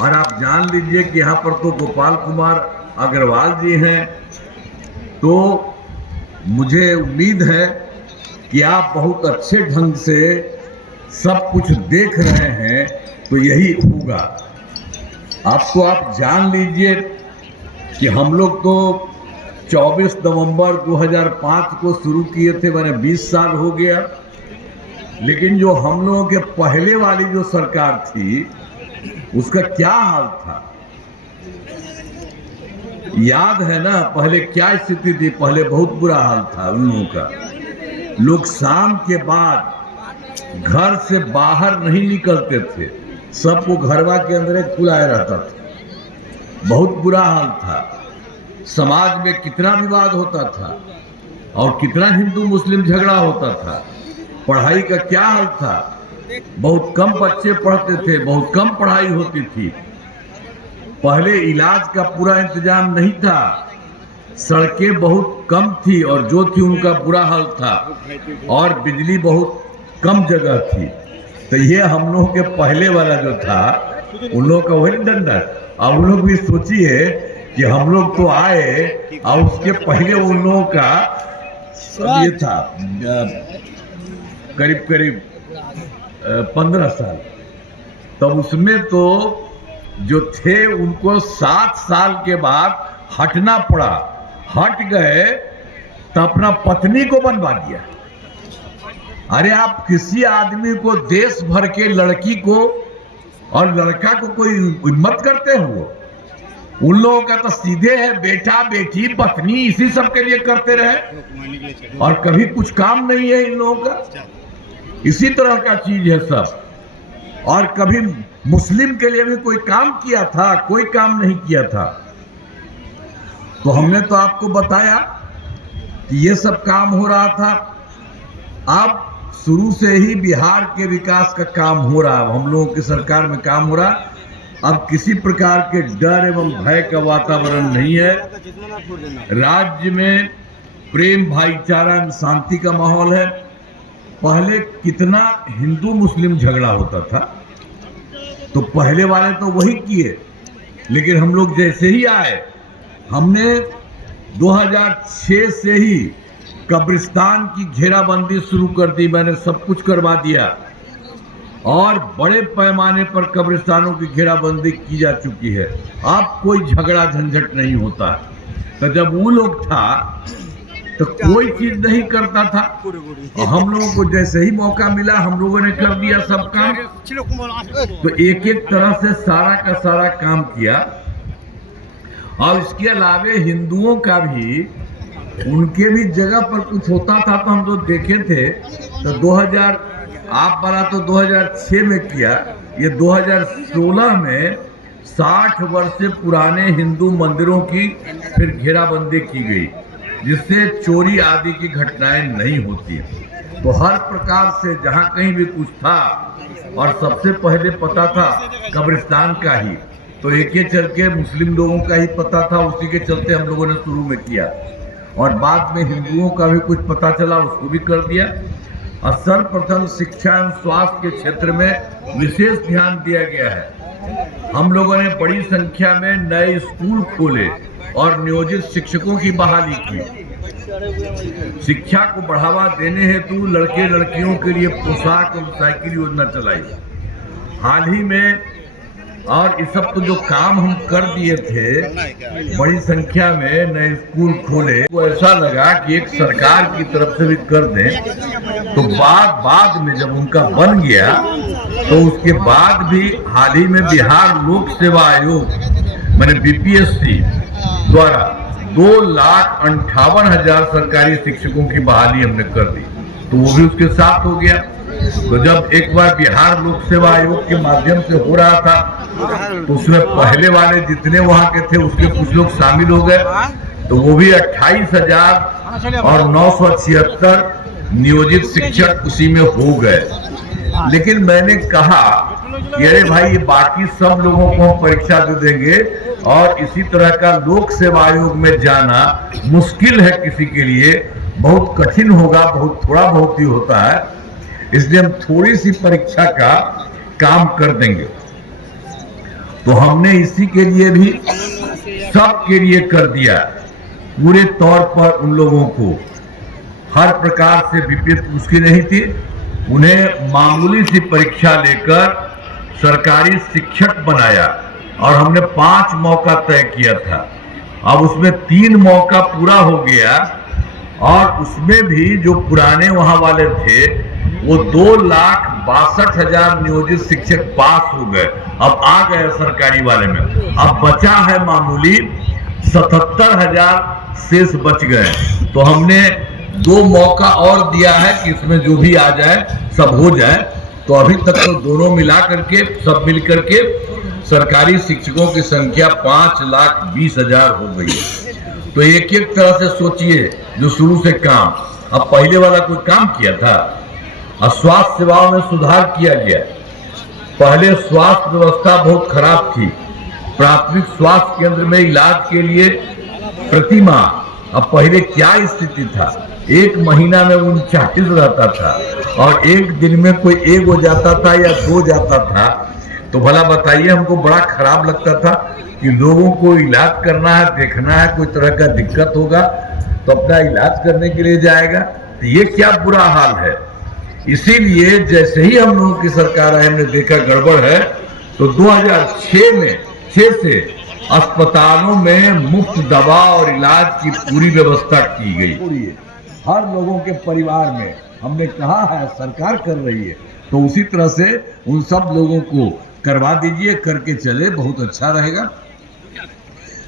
और आप जान लीजिए कि यहाँ पर तो गोपाल कुमार अग्रवाल जी हैं। तो मुझे उम्मीद है कि आप बहुत अच्छे ढंग से सब कुछ देख रहे हैं, तो यही होगा। आपको आप जान लीजिए कि हम लोग तो 24 नवंबर 2005 को शुरू किए थे, मैंने 20 साल हो गया। लेकिन जो हम लोगों के पहले वाली जो सरकार थी उसका क्या हाल था, याद है ना? पहले क्या स्थिति थी? पहले बहुत बुरा हाल था उन लोगों का। लोग शाम के बाद घर से बाहर नहीं निकलते थे, सबको घरवा के अंदर खुलाया रहता था। बहुत बुरा हाल था। समाज में कितना विवाद होता था और कितना हिंदू मुस्लिम झगड़ा होता था। पढ़ाई का क्या हाल था? बहुत कम बच्चे पढ़ते थे, बहुत कम पढ़ाई होती थी। पहले इलाज का पूरा इंतजाम नहीं था, सड़कें बहुत कम थी और जो थी उनका बुरा हाल था, और बिजली बहुत कम जगह थी। तो ये हम लोग के पहले वाला जो था उन लोग का वही डंडा। अब उन लोग भी सोचिए कि हम लोग तो आए और उसके पहले उन लोगों का ये था करीब करीब 15 साल। तब उसमें तो जो थे उनको 7 साल के बाद हटना पड़ा। हट गए तो अपना पत्नी को बनवा दिया। अरे आप किसी आदमी को, देश भर के लड़की को और लड़का को कोई मत करते हो? उन लोगों का तो सीधे है बेटा बेटी पत्नी, इसी सब के लिए करते रहे और कभी कुछ काम नहीं है इन लोगों का। इसी तरह का चीज है सब। और कभी मुस्लिम के लिए भी कोई काम किया था? कोई काम नहीं किया था। तो हमने तो आपको बताया कि ये सब काम हो रहा था। अब शुरू से ही बिहार के विकास का काम हो रहा है, हम लोगों की सरकार में काम हो रहा। अब किसी प्रकार के डर एवं भय का वातावरण नहीं है। राज्य में प्रेम भाईचारा शांति का माहौल है। पहले कितना हिंदू मुस्लिम झगड़ा होता था, तो पहले वाले तो वही किए। लेकिन हम लोग जैसे ही आए, हमने 2006 से ही कब्रिस्तान की घेराबंदी शुरू कर दी। मैंने सब कुछ करवा दिया और बड़े पैमाने पर कब्रिस्तानों की घेराबंदी की जा चुकी है। अब कोई झगड़ा झंझट नहीं होता। तो जब वो लोग था तो कोई चीज नहीं करता था, और हम लोगों को जैसे ही मौका मिला हम लोगों ने कर दिया सब काम। तो एक एक तरह से सारा का सारा काम किया। और इसके अलावे हिंदुओं का भी, उनके भी जगह पर कुछ होता था तो हम लोग देखे थे। तो 2000 आप वाला तो 2006 में किया, ये 2016 में 60 वर्ष से पुराने हिंदू मंदिरों की फिर घेराबंदी की गई, जिससे चोरी आदि की घटनाएं नहीं होती। तो हर प्रकार से जहां कहीं भी कुछ था, और सबसे पहले पता था कब्रिस्तान का ही, तो एक चल के मुस्लिम लोगों का ही पता था, उसी के चलते हम लोगों ने शुरू में किया। और बाद में हिंदुओं का भी कुछ पता चला, उसको भी कर दिया। और सर्वप्रथम शिक्षा एवं स्वास्थ्य के क्षेत्र में विशेष ध्यान दिया गया है। हम लोगों ने बड़ी संख्या में नए स्कूल खोले और नियोजित शिक्षकों की बहाली की। शिक्षा को बढ़ावा देने हेतु लड़के लड़कियों के लिए पोशाक और साइकिल योजना चलाई हाल ही में। और इस सब तो जो काम हम कर दिए थे, बड़ी संख्या में नए स्कूल खोले। वो ऐसा लगा कि एक सरकार की तरफ से भी कर दें। तो बाद में जब उनका बन गया तो उसके बाद भी हाल ही में बिहार लोक सेवा आयोग मैंने बीपीएससी द्वारा 2,58,000 सरकारी शिक्षकों की बहाली हमने कर दी, तो वो भी उसके साथ हो गया। तो जब एक बार बिहार लोक सेवा आयोग के माध्यम से हो रहा था, तो उसमें पहले वाले जितने वहां के थे उसके कुछ लोग शामिल हो गए, तो वो भी 28,000 और 976 नियोजित शिक्षक उसी में हो गए। लेकिन मैंने कहा कि अरे भाई, ये बाकी सब लोगों को हम परीक्षा दे देंगे और इसी तरह का लोक सेवा आयोग में जाना मुश्किल है किसी के लिए, बहुत कठिन होगा, बहुत थोड़ा बहुत ही होता है, इसलिए हम थोड़ी सी परीक्षा का काम कर देंगे। तो हमने इसी के लिए भी सबके लिए कर दिया। पूरे तौर पर उन लोगों को हर प्रकार से विपरीत उसकी नहीं थी। उन्हें मामूली सी परीक्षा लेकर सरकारी शिक्षक बनाया और हमने 5 मौका तय किया था। अब उसमें 3 मौका पूरा हो गया और उसमें भी जो पुराने वहां वाले थे वो 2,62,000 नियोजित शिक्षक पास हो गए। अब आ गए सरकारी वाले में। अब बचा है मामूली 77,000 शेष बच गए। तो हमने 2 मौका और दिया है कि इसमें जो भी आ जाए सब हो जाए। तो अभी तक तो दोनों मिला करके सब मिल करके सरकारी शिक्षकों की संख्या 5,20,000 हो गई है। तो एक एक तरह से सोचिए, जो शुरू से काम, अब पहले वाला कोई काम किया था। और स्वास्थ्य सेवाओं में सुधार किया गया। पहले स्वास्थ्य व्यवस्था बहुत खराब थी। प्राथमिक स्वास्थ्य केंद्र में इलाज के लिए प्रति माह, अब पहले क्या स्थिति था, 1 महीना में 39 रहता था और 1 दिन में कोई 1 हो जाता था या 2 जाता था। तो भला बताइए, हमको बड़ा खराब लगता था कि लोगों को इलाज करना है, देखना है, कोई तरह का दिक्कत होगा तो अपना इलाज करने के लिए जाएगा। तो ये क्या बुरा हाल है। इसीलिए जैसे ही हम लोगों की सरकार आई, हमने देखा गड़बड़ है, तो 2006 से अस्पतालों में मुफ्त दवा और इलाज की पूरी व्यवस्था की गई। हर लोगों के परिवार में हमने कहा है सरकार कर रही है, तो उसी तरह से उन सब लोगों को करवा दीजिए, करके चले, बहुत अच्छा रहेगा।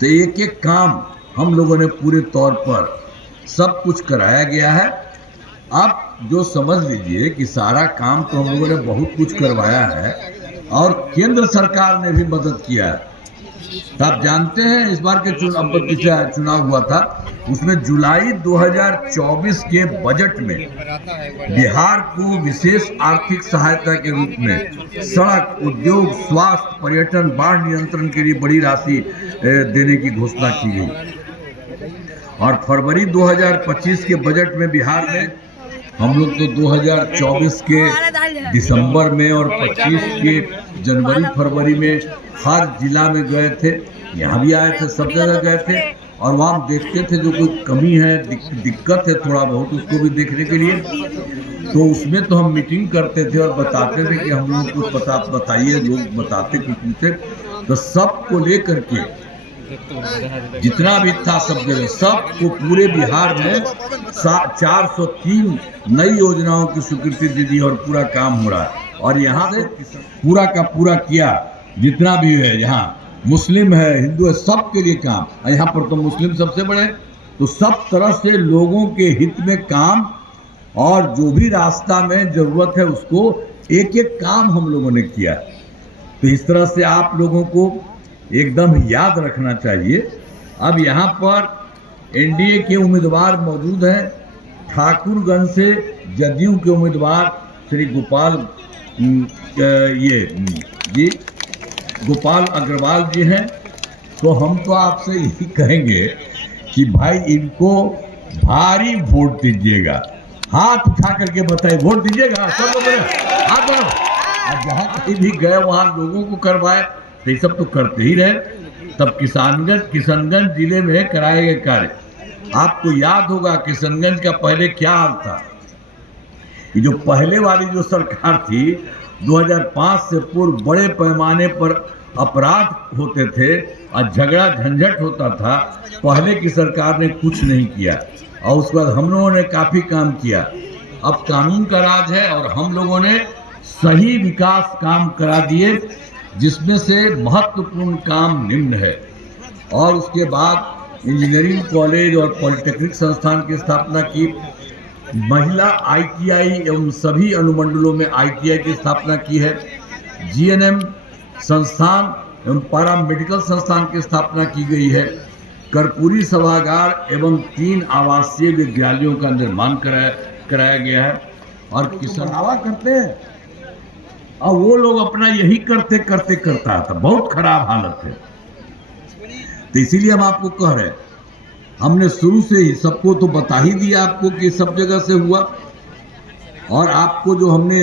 तो एक एक काम हम लोगों ने पूरे तौर पर सब कुछ कराया गया है। आप जो समझ लीजिए कि सारा काम तो हम लोगों ने बहुत कुछ करवाया है और केंद्र सरकार ने भी मदद किया है। तो आप जानते हैं इस बार के चुनाव हुआ था, उसमें जुलाई 2024 के बजट में बिहार को विशेष आर्थिक सहायता के रूप में सड़क, उद्योग, स्वास्थ्य, पर्यटन, बाढ़ नियंत्रण के लिए बड़ी राशि देने की घोषणा की गई। और फरवरी 2025 के बजट में बिहार में हम लोग तो 2024 के दिसंबर में और 25 के जनवरी फरवरी में हर जिला में गए थे, यहाँ भी आए थे, सब जगह गए थे और वहाँ देखते थे जो कोई कमी है, दिक्कत है थोड़ा बहुत, उसको भी देखने के लिए। तो उसमें तो हम मीटिंग करते थे और बताते थे कि हम लोगों को बताइए, लोग बताते कि पूछते, तो सबको लेकर के जितना भी था सब जगह, सबको पूरे बिहार में 403 नई योजनाओं की स्वीकृति दे दी और पूरा काम हो रहा है। और यहाँ से पूरा का पूरा किया, जितना भी है, यहाँ मुस्लिम है, हिंदू है, सबके लिए काम। यहाँ पर तो मुस्लिम सबसे बड़े, तो सब तरह से लोगों के हित में काम और जो भी रास्ता में जरूरत है उसको एक एक काम हम लोगों ने किया। तो इस तरह से आप लोगों को एकदम याद रखना चाहिए। अब यहाँ पर एनडीए के उम्मीदवार मौजूद हैं। ठाकुरगंज से जदयू के उम्मीदवार श्री गोपाल अग्रवाल जी हैं। तो हम तो आपसे यही कहेंगे कि भाई इनको भारी वोट दीजिएगा। हाथ उठा करके बताइए, वोट दीजिएगा सब लोग, हाथ बढ़ाओ। जहाँ कहीं भी गए वहाँ लोगों को करवाए, तो ये सब तो करते ही रहे। तब किशनगंज जिले में कराए गए कार्य, आपको याद होगा किशनगंज का पहले क्या हाल था। ये जो पहले वाली जो सरकार थी 2005 से पूर्व बड़े पैमाने पर अपराध होते थे और झगड़ा झंझट होता था। पहले की सरकार ने कुछ नहीं किया और उसके बाद हम लोगों ने काफी काम किया। अब कानून का राज है और हम लोगों ने सही विकास काम करा दिए, जिसमें से महत्वपूर्ण काम निम्न है। और उसके बाद इंजीनियरिंग कॉलेज और पॉलिटेक्निक संस्थान की स्थापना की, महिला आईटीआई एवं सभी अनुमंडलों में आईटीआई की स्थापना की है, जीएनएम संस्थान एवं पैरा मेडिकल संस्थान की स्थापना की गई है, कर्पूरी सभागार एवं 3 आवासीय विद्यालयों का निर्माण कराया गया है। और किसान दावा करते हैं और वो लोग अपना यही करते करता था, बहुत खराब हालत है। तो इसीलिए हम आपको कह रहे हैं, हमने शुरू से ही सबको तो बता ही दिया आपको कि सब जगह से हुआ, और आपको जो हमने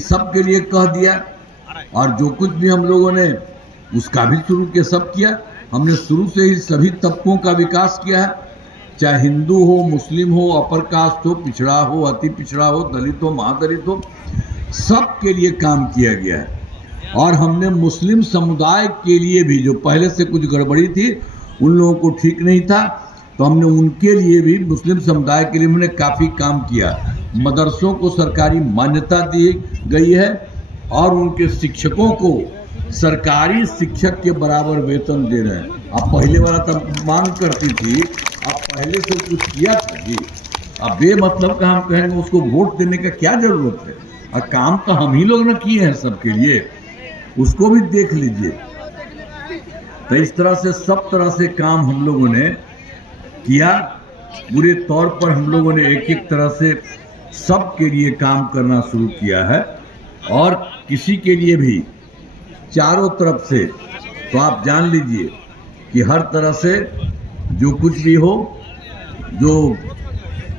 सब के लिए कह दिया। और जो कुछ भी हम लोगों ने उसका भी शुरू किया, सब किया। हमने शुरू से ही सभी तबकों का विकास किया है, चाहे हिंदू हो, मुस्लिम हो, अपर कास्ट हो, पिछड़ा हो, अति पिछड़ा हो, दलित हो, महादलित हो, सब के लिए काम किया गया है। और हमने मुस्लिम समुदाय के लिए भी, जो पहले से कुछ गड़बड़ी थी, उन लोगों को ठीक नहीं था, तो हमने उनके लिए भी, मुस्लिम समुदाय के लिए हमने काफ़ी काम किया। मदरसों को सरकारी मान्यता दी गई है और उनके शिक्षकों को सरकारी शिक्षक के बराबर वेतन दे रहे हैं। अब पहले वाला तब मांग करती थी, अब पहले से कुछ किया था जी। अब बेमतलब का हम कहेंगे उसको वोट देने का क्या जरूरत है, और काम तो हम ही लोग ने किए हैं सबके लिए, उसको भी देख लीजिए। तो इस तरह से सब तरह से काम हम लोगों ने किया। पूरे तौर पर हम लोगों ने एक एक तरह से सबके लिए काम करना शुरू किया है, और किसी के लिए भी चारों तरफ से, तो आप जान लीजिए कि हर तरह से जो कुछ भी हो, जो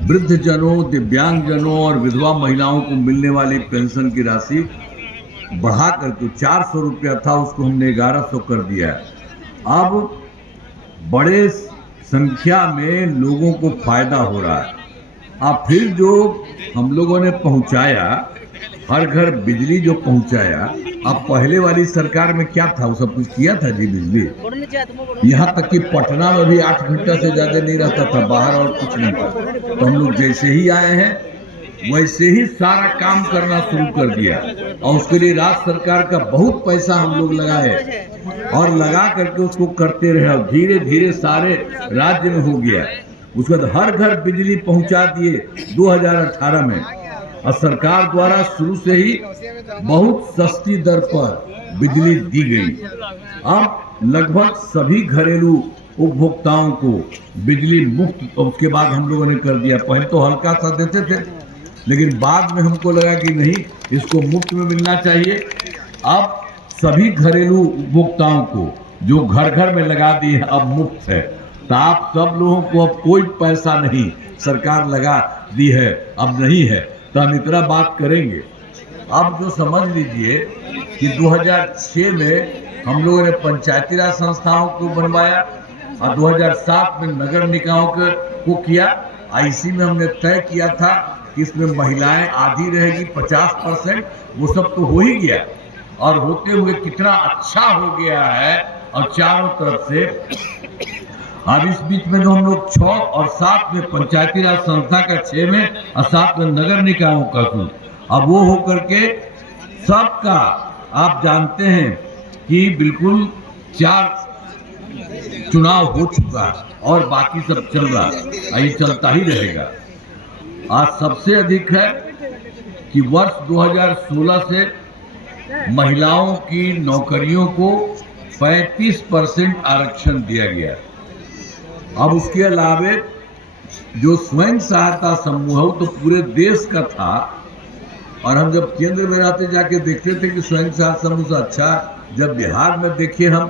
वृद्धजनों, दिव्यांगजनों और विधवा महिलाओं को मिलने वाली पेंशन की राशि बढ़ा करके 400 रुपया था, उसको हमने 1100 कर दिया है। अब बड़े संख्या में लोगों को फायदा हो रहा है। अब फिर जो हम लोगों ने पहुंचाया, हर घर बिजली जो पहुंचाया, अब पहले वाली सरकार में क्या था, वो सब कुछ किया था जी बिजली। यहाँ तक कि पटना में भी 8 घंटा से ज़्यादा नहीं रहता था बाहर, और कुछ नहीं था। तो हम लोग जैसे ही आए हैं वैसे ही सारा काम करना शुरू कर दिया, और उसके लिए राज्य सरकार का बहुत पैसा हम लोग लगाए, और लगा करके उसको करते रहे। धीरे धीरे सारे राज्य में हो गया। उसके बाद हर घर बिजली पहुंचा दिए 2018 में, और सरकार द्वारा शुरू से ही बहुत सस्ती दर पर बिजली दी गई। अब लगभग सभी घरेलू उपभोक्ताओं को बिजली मुफ्त उसके बाद हम लोगों ने कर दिया। पहले तो हल्का सा देते थे, लेकिन बाद में हमको लगा कि नहीं, इसको मुफ्त में मिलना चाहिए। अब सभी घरेलू उपभोक्ताओं को जो घर घर में लगा दी है, अब मुफ्त है। तो आप सब लोगों को अब कोई पैसा नहीं सरकार लगा दी है, अब नहीं है। तो हम इतना बात करेंगे। अब जो समझ लीजिए कि 2006 में हम लोगों ने पंचायती राज संस्थाओं को बनवाया, और 2007 में नगर निकायों को किया। इसी में हमने तय किया था कि इसमें महिलाएं आधी रहेगी, 50%, वो सब तो हो ही गया, और होते हुए कितना अच्छा हो गया है, और चारों तरफ से। अब इस बीच में जो हम लोग 6 और 7 में पंचायती राज संस्था का, 6 में और 7 में नगर निकायों का शुरू, अब वो होकर के सबका आप जानते हैं कि बिल्कुल 4 चुनाव हो चुका है, और बाकी सब चल रहा है, ये चलता ही रहेगा। आज सबसे अधिक है कि वर्ष 2016 से महिलाओं की नौकरियों को 35% आरक्षण दिया गया। अब उसके अलावे जो स्वयं सहायता समूह है, तो पूरे देश का था, और हम जब केंद्र में रहते जाके देखते थे कि स्वयं सहायता समूह से अच्छा, जब बिहार में देखे हम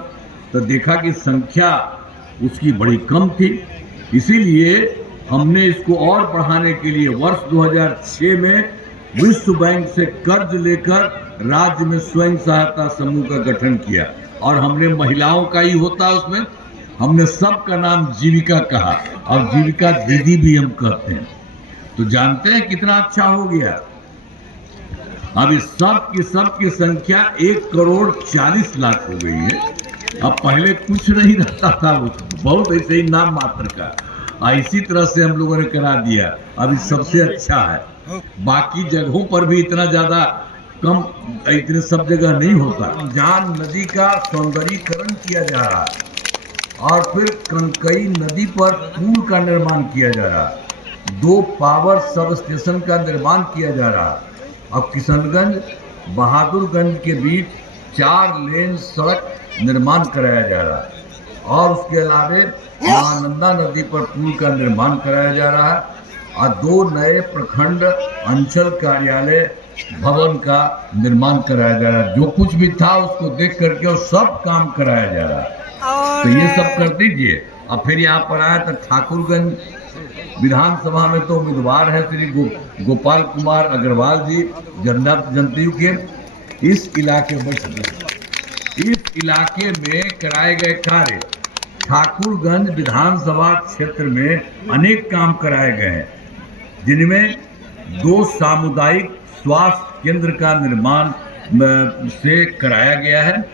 तो देखा कि संख्या उसकी बड़ी कम थी। इसीलिए हमने इसको और बढ़ाने के लिए वर्ष 2006 में विश्व बैंक से कर्ज लेकर राज्य में स्वयं सहायता समूह का गठन किया, और हमने महिलाओं का ही होता है उसमें, हमने सबका नाम जीविका कहा, और जीविका दीदी भी हम कहते हैं। तो जानते हैं कितना अच्छा हो गया। अब इस सब की संख्या 1,40,00,000 हो गई है। अब पहले कुछ नहीं रहता था, बहुत ऐसे ही नाम मात्र का, इसी तरह से हम लोगों ने करा दिया। अभी सबसे अच्छा है। बाकी जगहों पर भी इतना ज्यादा कम, इतने सब जगह नहीं होता। जान नदी का सौंदर्यीकरण किया जा रहा है, और फिर कंकई नदी पर पुल का निर्माण किया जा रहा है, 2 पावर सब स्टेशन का निर्माण किया जा रहा है। अब किशनगंज बहादुरगंज के बीच 4 लेन सड़क निर्माण कराया जा रहा है, और उसके अलावे महानंदा नदी पर पुल का निर्माण कराया जा रहा है, और 2 नए प्रखंड अंचल कार्यालय भवन का निर्माण कराया जा रहा है। जो कुछ भी था उसको देख करके और सब काम कराया जा रहा है। तो ये सब कर दीजिए। अब फिर यहाँ पर आया तो ठाकुरगंज विधानसभा में तो उम्मीदवार है श्री गोपाल कुमार अग्रवाल जी, जनता जनता के, इस इलाके में कराए गए कार्य, ठाकुरगंज विधानसभा क्षेत्र में अनेक काम कराए गए हैं, जिनमें 2 सामुदायिक स्वास्थ्य केंद्र का निर्माण से कराया गया है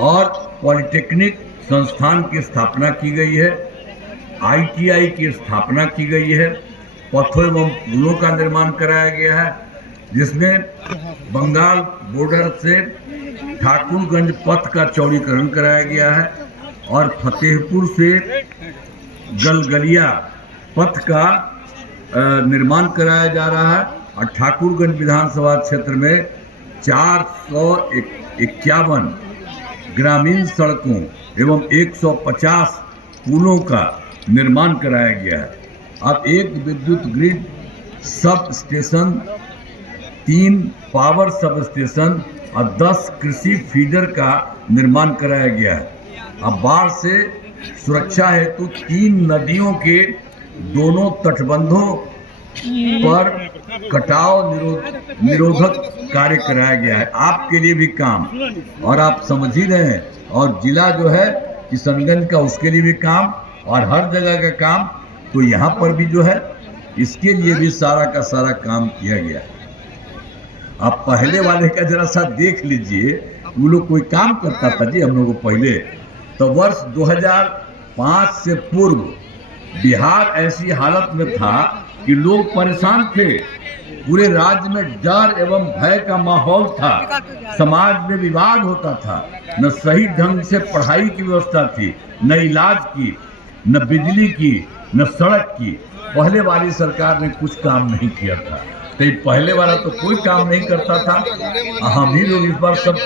और पॉलिटेक्निक संस्थान की स्थापना की गई है, ITI की स्थापना की गई है, पथों एवं पुलों का निर्माण कराया गया है, जिसमें बंगाल बॉर्डर से ठाकुरगंज पथ का चौड़ीकरण कराया गया है और फतेहपुर से गलगलिया पथ का निर्माण कराया जा रहा है और ठाकुरगंज विधानसभा क्षेत्र में 451 ग्रामीण सड़कों एवं 150 पुलों का निर्माण कराया गया है। अब एक विद्युत grid sub station, 3 power sub station और 10 कृषि फीडर का निर्माण कराया गया है। अब बाढ़ से सुरक्षा हेतु 3 नदियों के दोनों तटबंधों पर कटाव निरोधक कार्य कराया गया है। आपके लिए भी काम, और आप समझ ही रहे हैं, और जिला जो है किशनगंज का, उसके लिए भी काम और हर जगह का काम, तो यहाँ पर भी जो है इसके लिए भी सारा का सारा काम किया गया। आप पहले वाले का जरा सा देख लीजिए, वो लोग कोई काम करता था जी हम लोगों को पहले, तो वर्ष 2005 से पूर्व बिहार ऐसी हालत में था कि लोग परेशान थे, पूरे राज्य में डर एवं भय का माहौल था, समाज में विवाद होता था, न सही ढंग से पढ़ाई की व्यवस्था थी, न इलाज की, न बिजली की, न सड़क की। पहले वाली सरकार ने कुछ काम नहीं किया था, तो पहले वाला तो कोई काम नहीं करता था। हम ही लोग इस बार सब